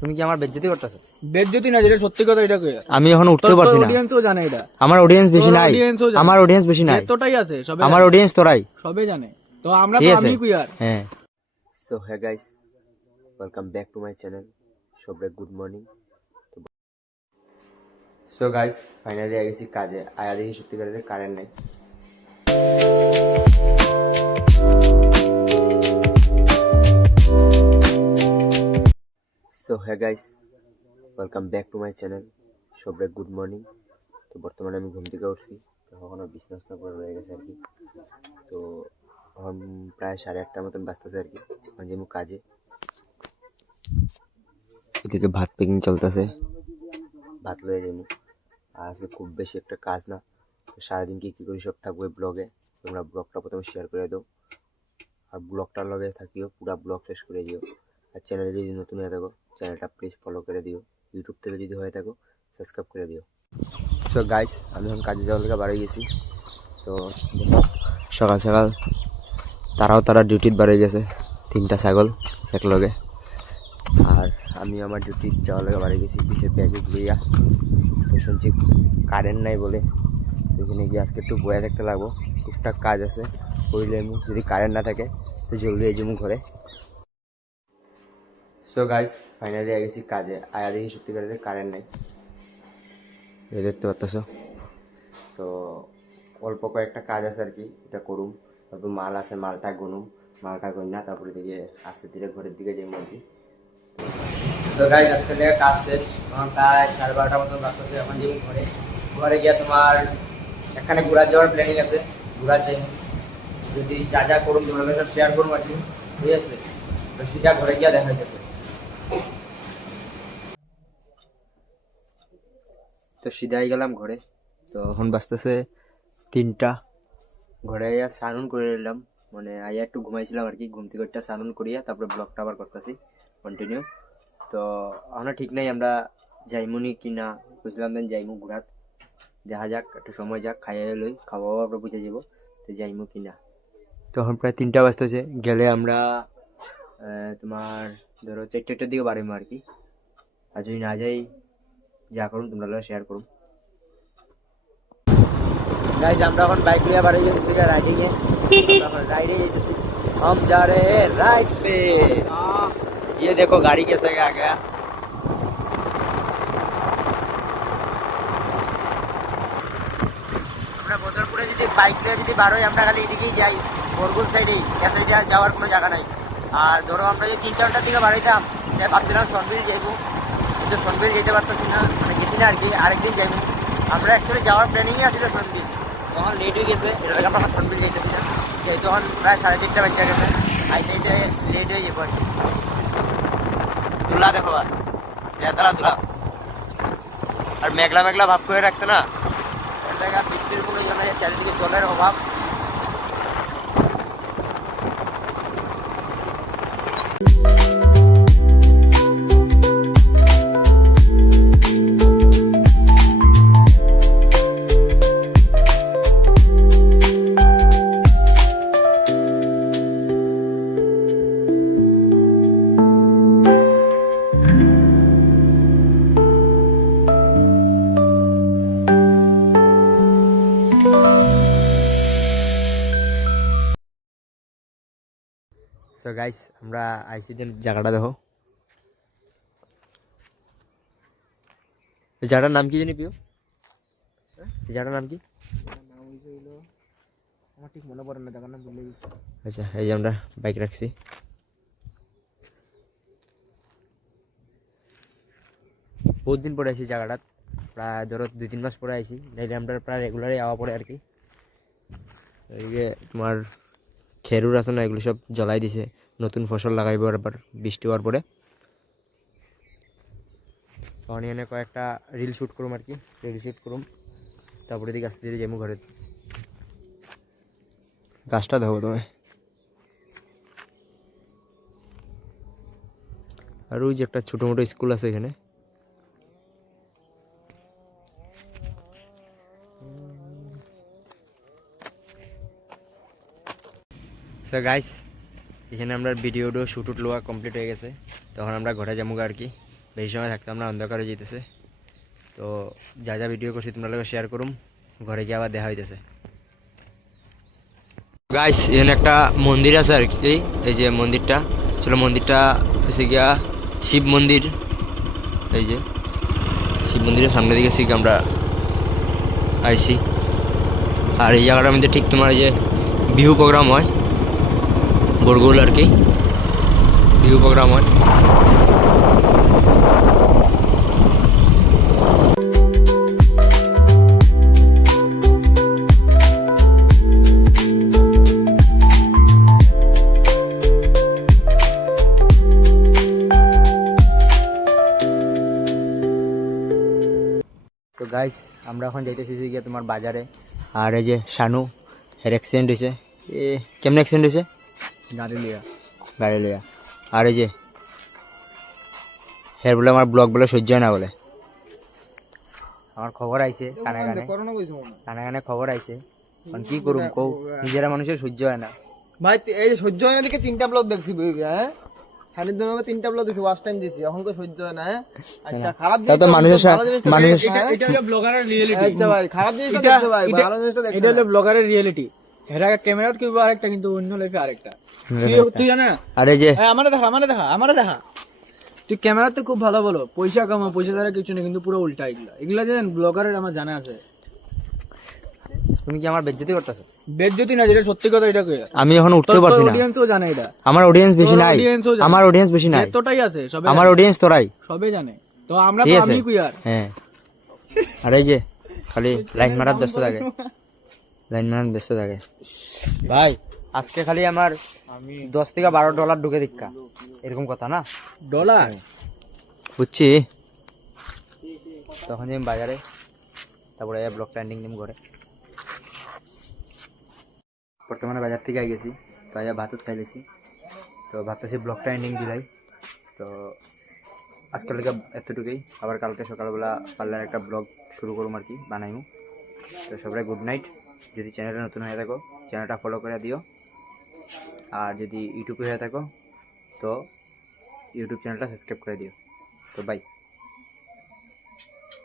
তুমি কি আমার বেজ্জতি করতেছো? বেজ্জতি না, যেটা সত্যি কথা এটা কই। আমি এখন উঠতেও পারছি না। অডিয়েন্সও জানে এটা। আমার অডিয়েন্স বেশি তোর নাই, audience-ও জানে। আমার অডিয়েন্স বেশি নাই, যতটাই আছে সবে আমার অডিয়েন্স তোরাই। সবে জানে। তো আমরা ঠিক তো আছে আমি কই আর। হ্যাঁ। So hey guys, welcome back to my channel. সবাই good morning. So guys, finally আই গেছি কাজে। আয়া দেখি সত্যিকারের কারেন্ট নাই। So hey guys, welcome back to my channel. সবাই গুড মর্নিং। তো বর্তমানে আমি ঘুম থেকে উঠছি, তো এখনও বিছনা করে রয়ে গেছে আর কি। তো এখন প্রায় 8:30টার মতন বাজতেছে আর কি। এখন যাবো কাজে। এদিকে ভাত প্যাকিং চলতেছে, ভাত লয়ে যাবো। আর আজকে খুব বেশি একটা কাজ না, তো সারাদিন কী করি সব থাকবে ব্লগে। তোমরা ব্লগটা প্রথমে শেয়ার করে দাও, আর ব্লগটার লগে থাকিও, পুরো ব্লগ শেষ করে দিও। আর চ্যানেলে যদি নতুন হয়ে থাকো, চ্যানেলটা প্লিজ ফলো করে দিও। ইউটিউব থেকে যদি হয়ে থাকো, সাবস্ক্রাইব করে দিও। সো গাইস, আমি এখন কাজে যাওয়ার লেগে বাড়ি গেছি। তো সকাল সকাল তারা ডিউটিতে বাড়ি গেছে, 3টা ছাগল একলগে। আর আমি আমার ডিউটি যাওয়ার লেগে বাড়ি গেছি পিঠে ব্যাগে ঘুরিয়া। তো শুনছি কারেন্ট নাই বলে এখানে গিয়ে আজকে একটু বয়ে থাকতে লাগবো। টুকটাক কাজ আছে করলে আমি, যদি কারেন্ট না থাকে তো জলদি এই যাবো ঘরে। সো গাইস, ফাইনালি আই গেছি কাজে। আয়া দেখি সত্যিকারের কারেন্ট নাই, এই দেখতে পাচ্ছ। তো অল্প কয়েকটা কাজ আছে আর কি, এটা করুম। তারপর মাল আছে, মালটা গুনুম, মালটা গুন না তারপরে দিকে আস্তে ধীরে ঘরের দিকে যাই আর কি। তো গাইস, আজকে থেকে কাজ শেষ, আমার প্রায় 12:30টার মতো বাজতেছে। এখন যাবো ঘরে। ঘরে গিয়ে তোমার এখানে ঘোরার যাওয়ার প্ল্যানিং আছে, ঘোরার যাই। যদি যা যা করুন তোমাদের সব শেয়ার করুন আর কি, ঠিক আছে? তো সেটা ঘরে গিয়ে দেখা যাচ্ছে। তো সিধাই গেলাম ঘরে। তো এখন বাজতেছে 3টা। ঘরে আইয়া স্নান করে নিলাম, মানে আইয়া একটু ঘুমাইছিলাম আর কি। ঘুম থেকে একটা স্নান করিয়া তারপরে ব্লগটা আবার করতেছি কন্টিনিউ। তো এখনো ঠিক নাই আমরা যাইমুনি কি না, বুঝলাম দেন যাইমু ঘুরাত। দেখা যাক, একটু সময় যাক, খাইয়ে লই, খাওয়াও আমরা বুঝে যাবো তো যাইমু কি না। তো এখন প্রায় 3টা বাজতেছে, গেলে আমরা তোমার ধরো 4টার দিকে বাড়িমু আর কি। আর যদি না যাই, যা করুন তোমরা শেয়ার করুন। गाइस, আমরা এখন বাইক নিয়ে বাড়ি যাচ্ছি রাইডিং এ। আমরা রাইডে যাচ্ছি, हम जा रहे हैं राइड पे। ये देखो गाड़ी कैसे आ गया। আমরা বদরপুরে যদি বাইক নিয়ে যদি বার হই, আমরা খালি এদিকেই যাই, বরগুল সাইডেই। এ সাইডে যাওয়ার কোনো জায়গা নাই। আর ধরো আমরা যদি 3টার দিকে বাড়াইতাম, ভাবছিলাম সনবিল যাইবো, কিন্তু সনবিল যেতে পারতেছি না, মানে গেছি না আর কি। আরেকদিন যাইবো। আমরা অ্যাকচুয়ালি যাওয়ার প্ল্যানিংই আছিল সনবিল, তখন লেট হয়ে গেছে, এটা আমরা সনবিল যেতেছি না। তখন প্রায় 4:30টা বেজে গেছে, আইতে আইতে লেট হয়ে যাবো আর কি। দুলা দেখো আর এতলা দুলা, আর মেঘলা মেঘলা ভাব করে রাখছে না, বৃষ্টির কোনো ইয়ে নাই, চারিদিকে জলের অভাব। সো গাইস, আমরা আইসি জায়গাটা দেখো। জায়গাটার নাম কি জানি পিও? জায়গাটার নাম কি? আমার ঠিক মনে পড়ে না, জায়গার নাম ভুলে গেছি। আচ্ছা, এই যে আমরা বাইক রাখছি। বহুত দিন পরে আইসি জায়গাটা, প্রায় ধরো 2-3 মাস পরে আইসি, নাইলে আমরা প্রায় রেগুলারই আওয়া পড়ে আর কি। এইদিকে তোমার খেরুর আছে না, এগুলো সব জ্বলাই দিছে, নতুন ফসল লাগাইব আবার বৃষ্টি হওয়ার পরে। তখন এনে কয়েকটা রিল শ্যুট করুম আর কি, রিল শ্যুট করুম, তারপরে দিকে আস্তে ধীরে যাবো ঘরে। গাছটা দেখো তুমি, আর ওই যে একটা ছোটো মোটো স্কুল আছে এখানে। সো গাইস, এখানে আমরা ভিডিওটা শ্যুট লওয়া কমপ্লিট হয়ে গেছে, তখন আমরা ঘরে যাবো আর কি। বেশি সময় থাকতে আমরা অন্ধকারে যেতেছে। তো যা যা ভিডিও করছি তোমরা লোক শেয়ার করুম, ঘরে গিয়ে আবার দেখা হইতেছে। গাইস এখানে একটা মন্দির আছে আর কি, এই যে মন্দিরটা, চলো মন্দিরটা হচ্ছে গিয়া শিব মন্দির। এই যে শিব মন্দিরের সামনে দিকে শিখ আমরা আইছি। আর এই জায়গাটার মধ্যে ঠিক তোমার এই যে বিহু প্রোগ্রাম হয়, বরগুল আর কি, বিহু প্রোগ্রাম হয়। তো গাইস আমরা এখন যাইতেছি গিয়ে তোমার বাজারে। আর এই যে শানু, এর অ্যাক্সিডেন্ট হয়েছে। এ কেমন অ্যাক্সিডেন্ট হয়েছে? গাড়ি লিয়া গাড়ি লইয়া। আর এই যে হের বলে আমার ব্লগ বলে সহ্য হয় না বলে, আমার খবর আইছে কানে কানে, করোনা কইছো মনে কানে কানে খবর আইছে। এখন কি করুম কৌ, নিজেরা মানুষের সহ্য হয় না। ভাই এই যে সহ্য হয় না দিকে 3টা ব্লগ দেখছি হ্যাঁ, খানিক দিন আগে 3টা ব্লগ দিছি, ওয়াচ টাইম দিছি, এখন তো সহ্য হয় না হ্যাঁ। আচ্ছা খারাপ তা তো মানুষের মানুষের এটা হলো ব্লগারের রিয়েলিটি। আচ্ছা ভাই খারাপ জিনিসটা দেখছো ভাই, ভালো জিনিসটা দেখছো। এটা হলো ব্লগারের রিয়েলিটি। হেরা ক্যামেরাত কিবা আরেকটা, কিন্তু অন্য লেখা আরেকটা। তুই জানা? আর এই যে আমারে দেখা, আমারে দেখা। তুই ক্যামেরাতে খুব ভালো বলো, পয়সা কামা, পয়সা দ্বারা কিছু নেই, কিন্তু পুরো উল্টা এগুলা। এগুলা জানেন ব্লগারের আমার জানা আছে। তুমি কি আমার বেজ্জতি করতেছো? বেজ্জতি না, যেটা সত্যি কথা এটা কই। আমি এখন উঠতে পারছি না। অডিয়েন্সও জানে এটা। আমার অডিয়েন্স বেশি নাই, audience ও জানে। আমার অডিয়েন্স বেশি নাই, এতটাই আছে সবে, আমার অডিয়েন্স তোরাই। সবে জানে। তো আমরা ঠিক তো আছে? আমি কই আর। হ্যাঁ। আর এই যে খালি লাইন মারার ব্যস্ত থাকে, লাইন মারার ব্যস্ত থাকে ভাই। আজকে খালি আমার আমি 10 থেকে $12 ঢুকে দীক্ষা, এরকম কথা না, ডলার বুঝছি। তখন আমি বাজারে, তারপরে ব্লগটা এন্ডিং দিম ঘরে। বর্তমানে বাজার থেকে আই গেছি, তো আয়া ভাতও খাইলেছি, তো ভাবতেছি ব্লগটা এন্ডিং দিলাই। তো আজকাল লেগে এতটুকুই, আবার কালকে সকালবেলা পারলে একটা ব্লগ শুরু করুম আর কি, বানাইমু। তো সবাই গুড নাইট। যদি চ্যানেলটা নতুন হয়ে থাকো চ্যানেলটা ফলো করে দিও, আর যদি ইউটিউবে হয়ে থাকো তো ইউটিউব চ্যানেলটা সাবস্ক্রাইব করে দিও। তো বাই।